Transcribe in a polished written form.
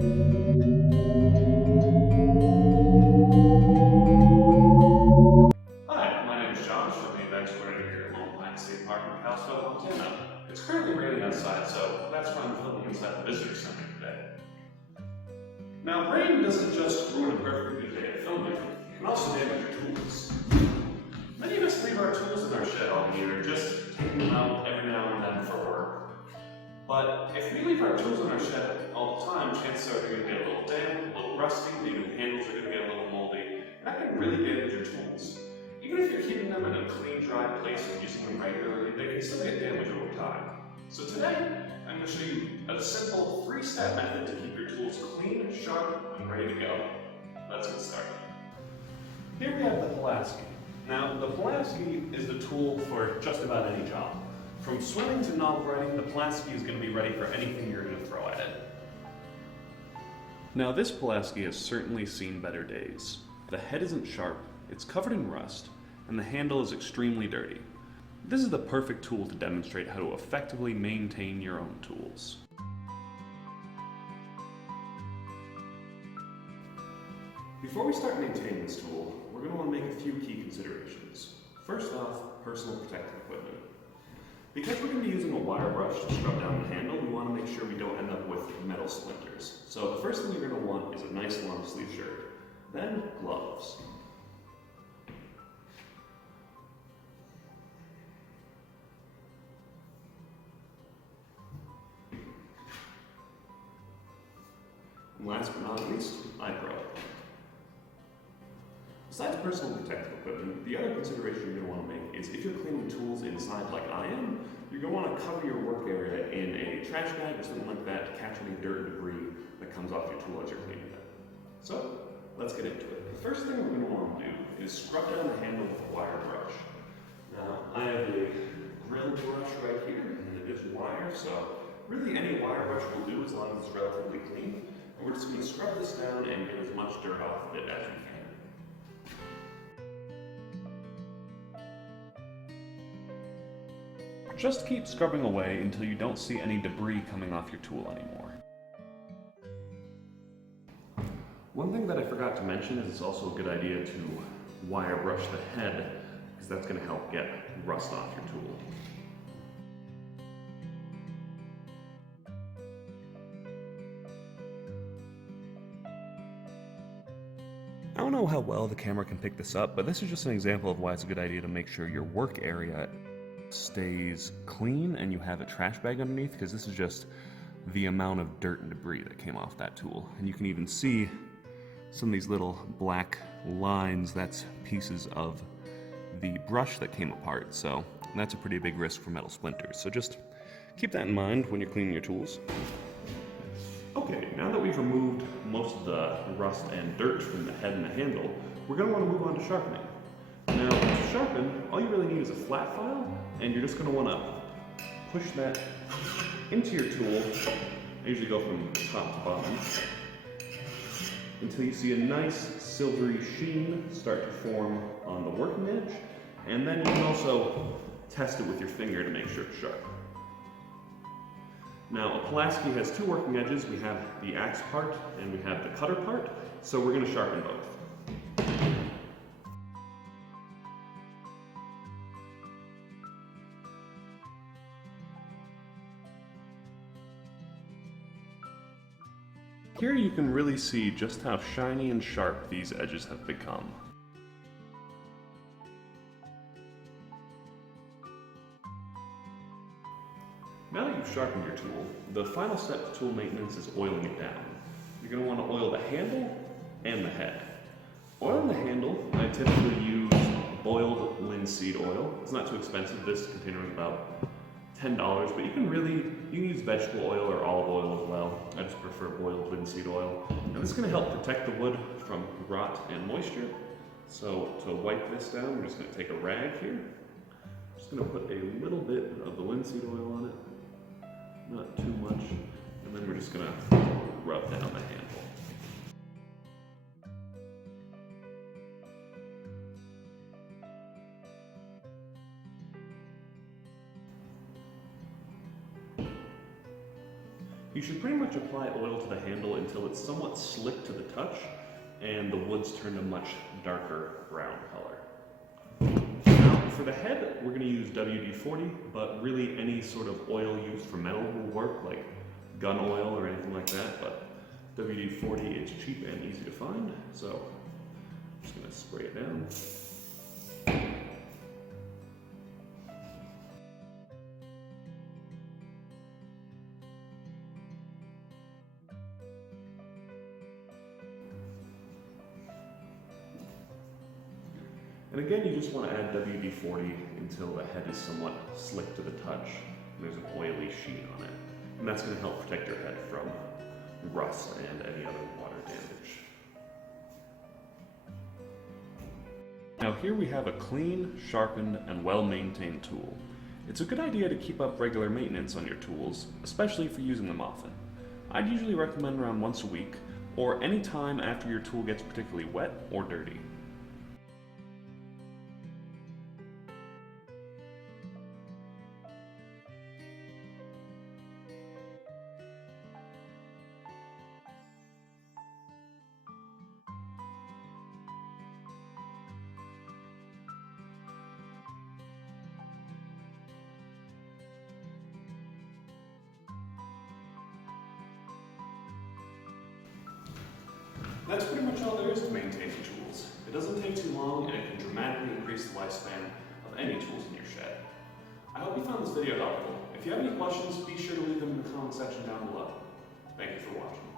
Hi, my name is John, Sharpening expert here at Lone Pine State Park in Kalispell, Montana. It's currently raining outside, so that's why I'm filming inside the visitor center today. Now, rain doesn't just ruin a perfectly good day of filming, it can also damage your tools. Many of us leave our tools in our shed all year, just taking them out every now and then for work. But if we leave our tools in our shed all the time, chances are they're going to get a little damp, a little rusty, maybe the handles are going to get a little moldy. That can really damage your tools. Even if you're keeping them in a clean, dry place and using them regularly, they can still get damaged over time. So today, I'm going to show you a simple 3-step method to keep your tools clean, sharp, and ready to go. Let's get started. Here we have the Pulaski. Now, the Pulaski is the tool for just about any job. From swimming to novel writing, the Pulaski is going to be ready for anything you're going to throw at it. Now, this Pulaski has certainly seen better days. The head isn't sharp, it's covered in rust, and the handle is extremely dirty. This is the perfect tool to demonstrate how to effectively maintain your own tools. Before we start maintaining this tool, we're going to want to make a few key considerations. First off, personal protective equipment. Because we're going to be using a wire brush to scrub down the handle, we want to make sure we don't end up with metal splinters. So the first thing you're going to want is a nice long sleeve shirt, then gloves. And last but not least, iPro. Besides personal protective equipment, the other consideration you're going to want to make is if you're cleaning tools inside like I am, you're going to want to cover your work area in a trash bag or something like that to catch any dirt and debris that comes off your tool as you're cleaning it. So, let's get into it. The first thing we're going to want to do is scrub down the handle with a wire brush. Now, I have a drill brush right here, and it is wire, so really any wire brush will do as long as it's relatively clean. And we're just going to scrub this down and get as much dirt off of it as we can. Just keep scrubbing away until you don't see any debris coming off your tool anymore. One thing that I forgot to mention is it's also a good idea to wire brush the head, because that's going to help get rust off your tool. I don't know how well the camera can pick this up, but this is just an example of why it's a good idea to make sure your work area stays clean and you have a trash bag underneath, because this is just the amount of dirt and debris that came off that tool. And you can even see some of these little black lines. That's pieces of the brush that came apart, so that's a pretty big risk for metal splinters. So just keep that in mind when you're cleaning your tools. Okay, now that we've removed most of the rust and dirt from the head and the handle, we're going to want to move on to sharpening. Now, to sharpen, all you really need is a flat file, and you're just going to want to push that into your tool. I usually go from top to bottom until you see a nice silvery sheen start to form on the working edge, and then you can also test it with your finger to make sure it's sharp. Now, a Pulaski has two working edges. We have the axe part and we have the cutter part, so we're going to sharpen both. Here you can really see just how shiny and sharp these edges have become. Now that you've sharpened your tool, the final step to tool maintenance is oiling it down. You're going to want to oil the handle and the head. Oiling the handle, I typically use boiled linseed oil. It's not too expensive. This container is about $10, but you can use vegetable oil or olive oil as well. I just prefer boiled linseed oil. And this is going to help protect the wood from rot and moisture. So to wipe this down, we're just going to take a rag here. Just going to put a little bit of the linseed oil on it, not too much, and then we're just going to rub down the handle. You should pretty much apply oil to the handle until it's somewhat slick to the touch and the wood's turned a much darker brown color. Now for the head, we're going to use WD-40, but really any sort of oil used for metal will work, like gun oil or anything like that, but WD-40 is cheap and easy to find, so I'm just going to spray it down. And again, you just want to add WD-40 until the head is somewhat slick to the touch and there's an oily sheet on it. And that's going to help protect your head from rust and any other water damage. Now here we have a clean, sharpened, and well-maintained tool. It's a good idea to keep up regular maintenance on your tools, especially if you're using them often. I'd usually recommend around once a week, or any time after your tool gets particularly wet or dirty. That's pretty much all there is to maintaining tools. It doesn't take too long and it can dramatically increase the lifespan of any tools in your shed. I hope you found this video helpful. If you have any questions, be sure to leave them in the comment section down below. Thank you for watching.